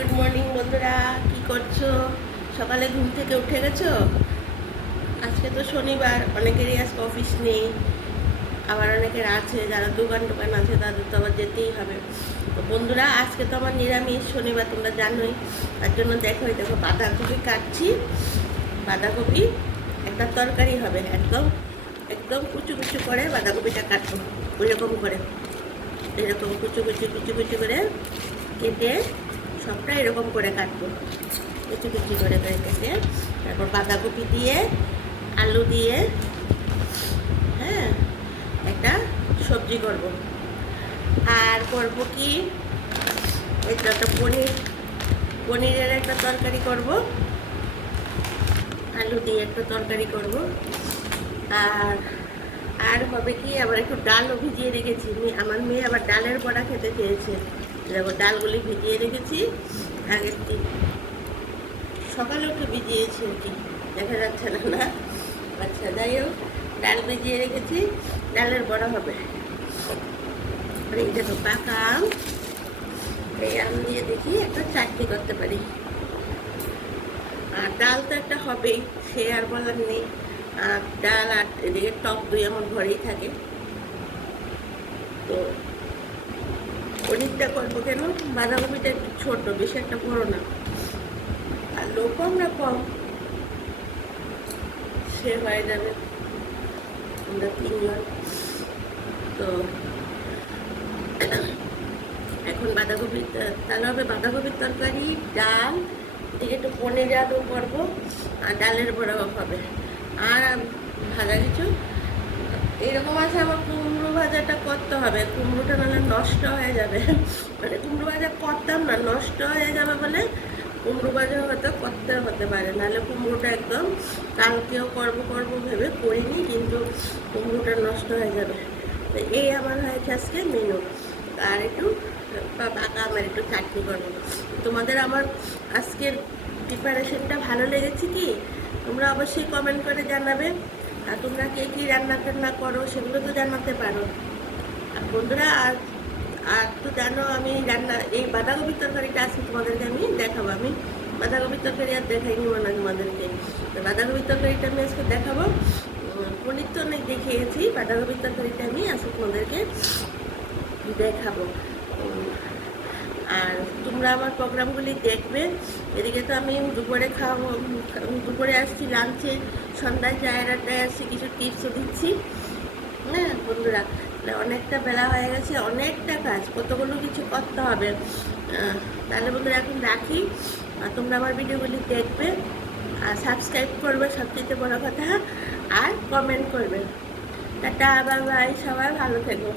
Good morning বন্ধুরা, কি করছো? সকালে ঘুম থেকে উঠে গেছো? আজকে তো শনিবার, অনেকেরই আজকে অফিস নেই, আবার অনেকের আছে, যারা দোকান টোকান আছে তাদের তো আবার যেতেই হবে। তো বন্ধুরা, আজকে তো আমার নিরামিষ শনিবার, তোমরা জানোই। তার জন্য দেখো বাঁধাকপি কাটছি। বাঁধাকপি একটা তরকারি হবে, একদম একদম কুচু কুচু করে বাঁধাকপিটা কাটবো। ওইরকম করে, এরকম কুচু কুচু কুচু কুচু করে কেটে সবটা এরকম করে কাটবো, কুচি কুচি করে কেটে। তারপর বাঁধাকপি দিয়ে, আলু দিয়ে, হ্যাঁ, একটা সবজি করব। আর করব কি, এটা একটা পনিরের একটা তরকারি করব, আলু দিয়ে একটা তরকারি করব। আর আর হবে কি, আবার একটু ডালও ভিজিয়ে রেখেছি। আমার মেয়ে আবার ডালের বড়া খেতে চেয়েছে। দেখো, ডালগুলি ভিজিয়ে রেখেছি আগের দিন, সকালে উঠে ভিজিয়েছি আর কি, দেখা যাচ্ছে না না। আচ্ছা, যাই হোক, ডাল ভিজিয়ে রেখেছি, ডালের বড়া হবে। আর এই দেখো পাকা আম, এই আম দিয়ে দেখি একটা চাটনি করতে পারি। আর ডাল তো একটা হবেই, সে আর বলার নেই। আর ডাল আর এদিকে টক দই আমার ঘরেই থাকে। তো পনিরটা করবো কেন, বাঁধাকপিটা একটু ছোট, বেশি একটা বড় না, আর লোকও আমরা কম, সে হয়ে যাবে, আমরা তিনজন। তো এখন বাঁধাকপির, তাহলে হবে বাঁধাকপির তরকারি, ডাল, এদিকে একটু পনির আলু করবো, আর ডালের বড়াও হবে। আর ভাজা কিছু এইরকম আছে, আমার কুমড়ো ভাজাটা করতে হবে। কুমড়োটা নাহলে নষ্ট হয়ে যাবে, মানে কুমড়ো ভাজা করতাম না, নষ্ট হয়ে যাবে বলে কুমড়ো ভাজা হয়তো করতে হতে পারে, নাহলে কুমড়োটা একদম কালকেও করবো ভেবে করিনি, কিন্তু কুমড়োটা নষ্ট হয়ে যাবে। তো এই আমার হয়েছে আজকে মেনু। আর একটু পাকা আমার একটু চাটনি করবো। তোমাদের আমার আজকের প্রিপারেশনটা ভালো লেগেছে কি, তোমরা অবশ্যই কমেন্ট করে জানাবে। আর তোমরা কে কী রান্না টান্না করো সেগুলো তো জানাতে পারো। আর বন্ধুরা, আর তো জানো আমি এই বাঁধাকপির তরকারিটা আজকে তোমাদেরকে আমি দেখাবো। আমি বাঁধাকপির তরকারি আর দেখাইনি না তোমাদেরকে, তো বাঁধাকপির তরকারিটা আমি আজকে দেখাবো। পনির তো অনেক দেখিয়েছি, বাঁধাকপির তরকারিটা আমি আজকে তোমাদেরকে দেখাবো। আর তোমরা আমার প্রোগ্রামগুলি দেখবে। এদিকে তো আমি দুপুরে আসছি লাঞ্চে, সন্ধ্যায় চায়ের আড্ডায় আসছি, কিছু টিপসও দিচ্ছি। হ্যাঁ বন্ধুরা, অনেকটা বেলা হয়ে গেছে, অনেকটা কাজ, কতগুলো কিছু করতে হবে। তাহলে বন্ধুরা এখন রাখি, আর তোমরা আমার ভিডিওগুলি দেখবে, আর সাবস্ক্রাইব করবে সবচেয়ে বড় কথা, আর কমেন্ট করবে। টাটা, বাই বাই, সবাই ভালো থেকো।